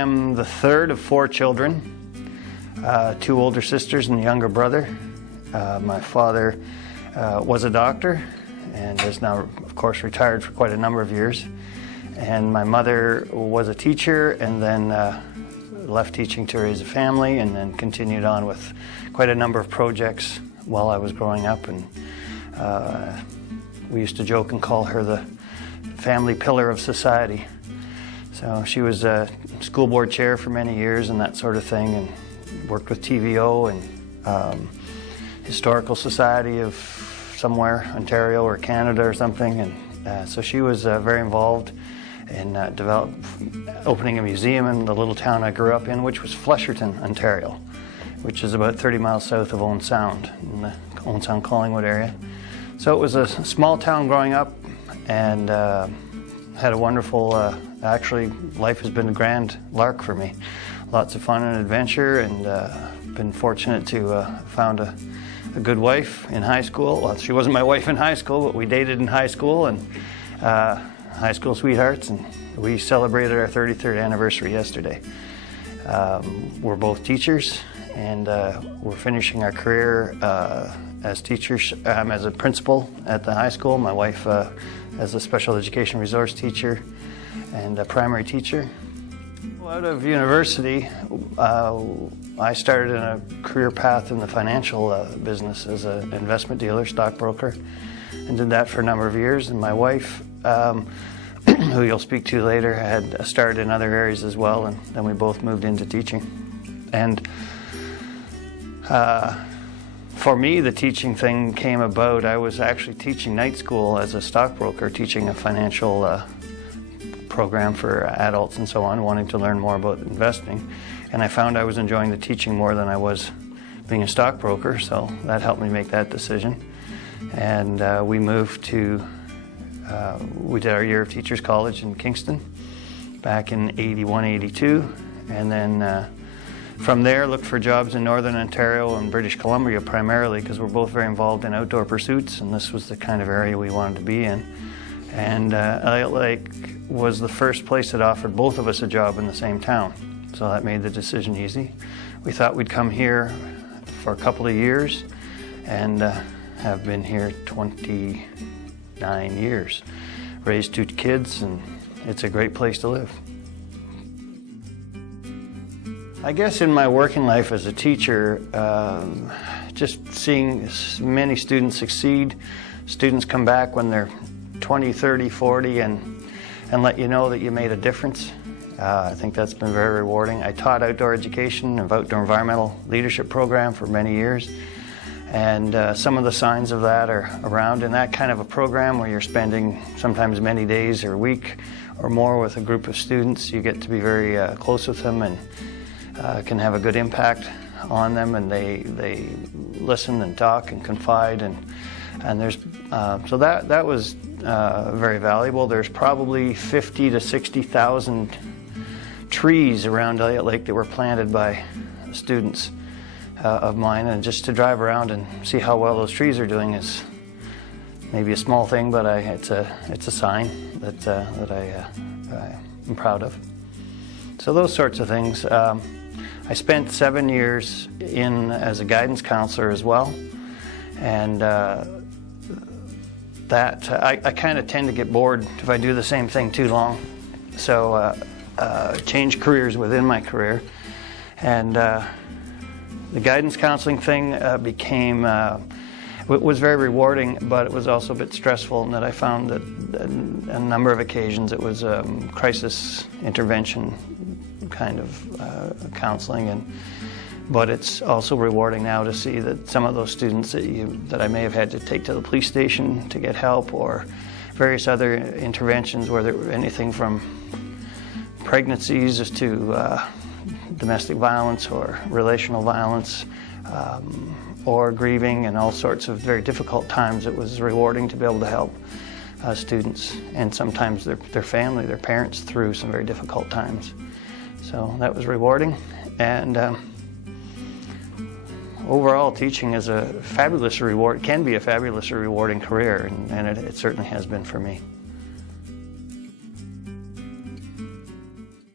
am the third of 4 children, 2 older sisters and a younger brother. My father was a doctor and is now, of course, retired for quite a number of years. And my mother was a teacher and then left teaching to raise a family, and then continued on with quite a number of projects while I was growing up. And we used to joke and call her the family pillar of society. So she was a school board chair for many years and that sort of thing, and worked with TVO and Historical Society of somewhere, Ontario or Canada or something. And so she was very involved in opening a museum in the little town I grew up in, which was Flesherton, Ontario, which is about 30 miles south of Owen Sound, in the Owen Sound Collingwood area. So it was a small town growing up, and had a wonderful, actually life has been a grand lark for me. Lots of fun and adventure, and been fortunate to found a good wife in high school. Well, she wasn't my wife in high school, but we dated in high school, and high school sweethearts, and we celebrated our 33rd anniversary yesterday. We're both teachers, and we're finishing our career as teachers. I'm as a principal at the high school, my wife as a special education resource teacher and a primary teacher. Out of university, I started in a career path in the financial business as an investment dealer, stockbroker, and did that for a number of years. And my wife, who you'll speak to later, had started in other areas as well, and then we both moved into teaching. And for me, the teaching thing came about. I was actually teaching night school as a stockbroker, teaching a financial program for adults and so on, wanting to learn more about investing. And I found I was enjoying the teaching more than I was being a stockbroker, so that helped me make that decision. And we moved to, we did our year of Teachers College in Kingston back in 81, 82, and then from there looked for jobs in Northern Ontario and British Columbia primarily, because we're both very involved in outdoor pursuits, and this was the kind of area we wanted to be in. And Elliott Lake was the first place that offered both of us a job in the same town, so that made the decision easy. We thought we'd come here for a couple of years, and have been here 29 years. Raised 2 kids, and it's a great place to live. I guess in my working life as a teacher, just seeing many students succeed, students come back when they're 20, 30, 40, and let you know that you made a difference. I think that's been very rewarding. I taught outdoor education and outdoor environmental leadership program for many years, and some of the signs of that are around in that kind of a program where you're spending sometimes many days or a week or more with a group of students. You get to be very close with them and can have a good impact on them, and they listen and talk and confide, and there's so that was very valuable. There's probably 50 to 60,000 trees around Elliott Lake that were planted by students of mine, and just to drive around and see how well those trees are doing is maybe a small thing, but it's a sign that I'm proud of. So those sorts of things. I spent 7 years as a guidance counselor as well, and I kind of tend to get bored if I do the same thing too long. So changed careers within my career, and the guidance counseling thing was very rewarding, but it was also a bit stressful in that I found that on a number of occasions it was crisis intervention kind of counseling, but it's also rewarding now to see that some of those students that I may have had to take to the police station to get help, or various other interventions, where there were anything from pregnancies to domestic violence or relational violence, or grieving, and all sorts of very difficult times. It was rewarding to be able to help students, and sometimes their family, their parents, through some very difficult times. So that was rewarding, and overall teaching is a fabulous reward, can be a fabulously rewarding career, and it certainly has been for me.